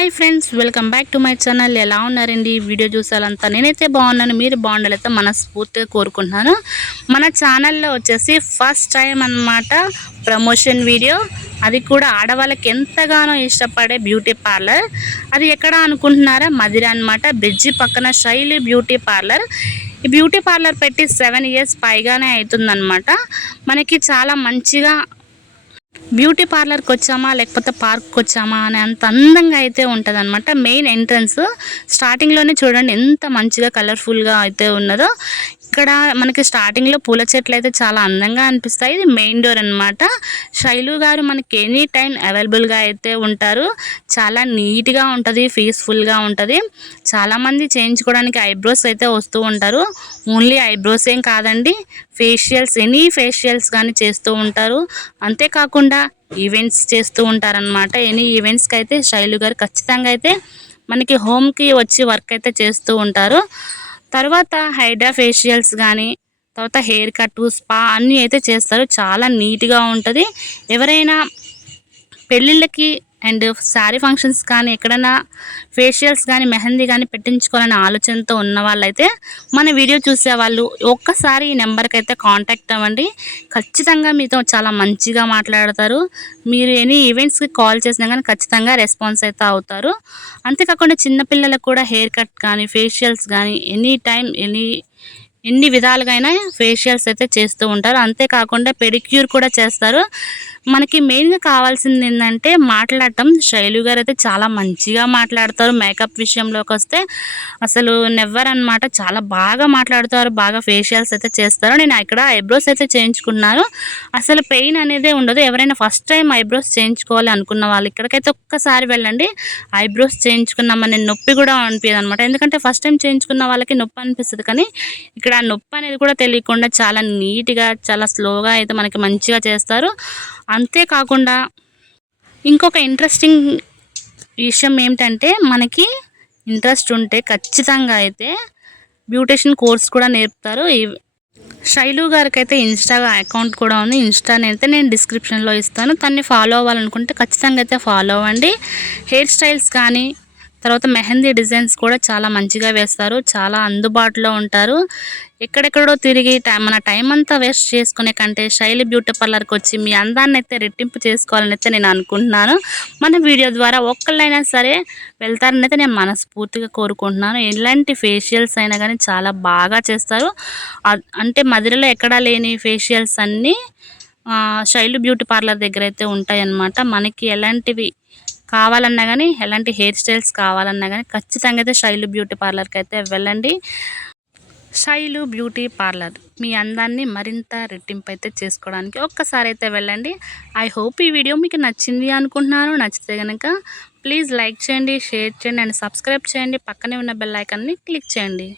Hi friends welcome back to my channel. ఎలా ఉన్నారండి? Video చూసాలంతా నేనైతే బాగున్నాను. మీరు బాగుండాలైతే మనస్ఫూర్తిగా కోరుకుంటున్నాను. మన ఛానల్లో వచ్చేసి ఫస్ట్ టైం అన్నమాట ప్రమోషన్ వీడియో. అది కూడా ఆడవాళ్ళకి ఎంతగానో ఇష్టపడే బ్యూటీ పార్లర్. అది ఎక్కడ అనుకుంటున్నారా? మదిర అనమాట బ్రిడ్జి పక్కన శైలి బ్యూటీ పార్లర్. ఈ బ్యూటీ పార్లర్ పెట్టి సెవెన్ ఇయర్స్ పైగానే అవుతుందన్నమాట మనకి చాలా మంచిగా బ్యూటీ పార్లర్కి వచ్చామా లేకపోతే పార్క్కి వచ్చామా అనే అంత అందంగా అయితే ఉంటుంది అనమాట మెయిన్ ఎంట్రన్స్. స్టార్టింగ్లోనే చూడండి ఎంత మంచిగా కలర్ఫుల్గా అయితే ఉన్నదో. ఇక్కడ మనకి స్టార్టింగ్లో పూల చెట్లు అయితే చాలా అందంగా అనిపిస్తాయి. ఇది మెయిన్ డోర్ అనమాట శైలు గారు మనకి ఎనీ టైం అవైలబుల్గా అయితే ఉంటారు. చాలా నీట్గా ఉంటుంది పీస్ఫుల్గా ఉంటుంది. చాలామంది చేయించుకోవడానికి ఐబ్రోస్ అయితే వస్తూ ఉంటారు. ఓన్లీ ఐబ్రోస్ ఏం కాదండి ఫేషియల్స్ ఎనీ ఫేషియల్స్ కానీ చేస్తూ ఉంటారు. అంతేకాకుండా ఈవెంట్స్ చేస్తూ ఉంటారనమాట ఎనీ ఈవెంట్స్కి అయితే శైలు గారు ఖచ్చితంగా అయితే మనకి హోమ్కి వచ్చి వర్క్ అయితే చేస్తూ ఉంటారు. తర్వాత హైడ్రా ఫేషియల్స్ కానీ తర్వాత హెయిర్ కట్ స్పా అన్నీ అయితే చేస్తారు. చాలా నీట్గా ఉంటుంది. ఎవరైనా పెళ్ళిళ్ళకి అండ్ శారీ ఫంక్షన్స్ కానీ ఎక్కడైనా ఫేషియల్స్ కానీ మెహందీ కానీ పెట్టించుకోవాలనే ఆలోచనతో ఉన్న వాళ్ళైతే మన వీడియో చూసే వాళ్ళు ఒక్కసారి ఈ నెంబర్కి అయితే కాంటాక్ట్ అవ్వండి. ఖచ్చితంగా మీతో చాలా మంచిగా మాట్లాడతారు. మీరు ఎనీ ఈవెంట్స్కి కాల్ చేసినా కానీ ఖచ్చితంగా రెస్పాన్స్ అయితే అవుతారు. అంతేకాకుండా చిన్నపిల్లలకు కూడా హెయిర్ కట్ కానీ ఫేషియల్స్ కానీ ఎనీ టైం ఎనీ ఎన్ని విధాలుగా ఫేషియల్స్ అయితే చేస్తూ ఉంటారు. అంతేకాకుండా పెడిక్యూర్ కూడా చేస్తారు. మనకి మెయిన్గా కావాల్సింది ఏంటంటే మాట్లాడటం. శైలు గారు అయితే చాలా మంచిగా మాట్లాడతారు. మేకప్ విషయంలోకి వస్తే అసలు నెవ్వర్ అనమాట చాలా బాగా మాట్లాడతారు. బాగా ఫేషియల్స్ అయితే చేస్తారు. నేను ఇక్కడ ఐబ్రోస్ అయితే చేయించుకున్నాను. అసలు పెయిన్ అనేది ఉండదు. ఎవరైనా ఫస్ట్ టైం ఐబ్రోస్ చేయించుకోవాలి అనుకున్న వాళ్ళు ఇక్కడికైతే ఒక్కసారి వెళ్ళండి. ఐబ్రోస్ చేయించుకున్నామని నొప్పి కూడా అనిపించదు అనమాట ఎందుకంటే ఫస్ట్ టైం చేయించుకున్న వాళ్ళకి నొప్పి అనిపిస్తుంది కానీ ఇక్కడ నొప్పి అనేది కూడా తెలియకుండా చాలా నీట్గా చాలా స్లోగా అయితే మనకి మంచిగా చేస్తారు. అంతేకాకుండా ఇంకొక ఇంట్రెస్టింగ్ విషయం ఏమిటంటే మనకి ఇంట్రెస్ట్ ఉంటే ఖచ్చితంగా అయితే బ్యూటిషియన్ కోర్స్ కూడా నేర్పుతారు. శైలు గారికి అయితే ఇన్స్టా అకౌంట్ కూడా ఉంది. ఇన్స్టాని అయితే నేను డిస్క్రిప్షన్లో ఇస్తాను. తన్ని ఫాలో అవ్వాలనుకుంటే ఖచ్చితంగా అయితే ఫాలో అవ్వండి. హెయిర్ స్టైల్స్ కానీ తర్వాత మెహందీ డిజైన్స్ కూడా చాలా మంచిగా వేస్తారు చాలా అందుబాటులో ఉంటారు. ఎక్కడెక్కడో తిరిగి మన టైం అంతా వేస్ట్ చేసుకునే కంటే శైలి బ్యూటీ పార్లర్కి వచ్చి మీ అందాన్ని అయితే రెట్టింపు చేసుకోవాలని అయితే నేను అనుకుంటున్నాను. మన వీడియో ద్వారా ఒక్కళ్ళైనా సరే వెళ్తారని అయితే నేను మనస్ఫూర్తిగా కోరుకుంటున్నాను. ఎలాంటి ఫేషియల్స్ అయినా కానీ చాలా బాగా చేస్తారు. అంటే మధురలో ఎక్కడా లేని ఫేషియల్స్ అన్నీ శైలు బ్యూటీ పార్లర్ దగ్గర అయితే ఉంటాయన్నమాట. మనకి ఎలాంటివి కావాలన్నా కానీ ఎలాంటి హెయిర్ స్టైల్స్ కావాలన్నా కానీ ఖచ్చితంగా అయితే శైలు బ్యూటీ పార్లర్కి అయితే వెళ్ళండి. శైలు బ్యూటీ పార్లర్ మీ అందాన్ని మరింత రెట్టింపు అయితే చేసుకోవడానికి ఒక్కసారి అయితే వెళ్ళండి. ఐ హోప్ ఈ వీడియో మీకు నచ్చింది అనుకుంటున్నాను. నచ్చితే కనుక ప్లీజ్ లైక్ చేయండి షేర్ చేయండి అండ్ సబ్స్క్రైబ్ చేయండి. పక్కనే ఉన్న బెల్ ఐకాన్ని క్లిక్ చేయండి.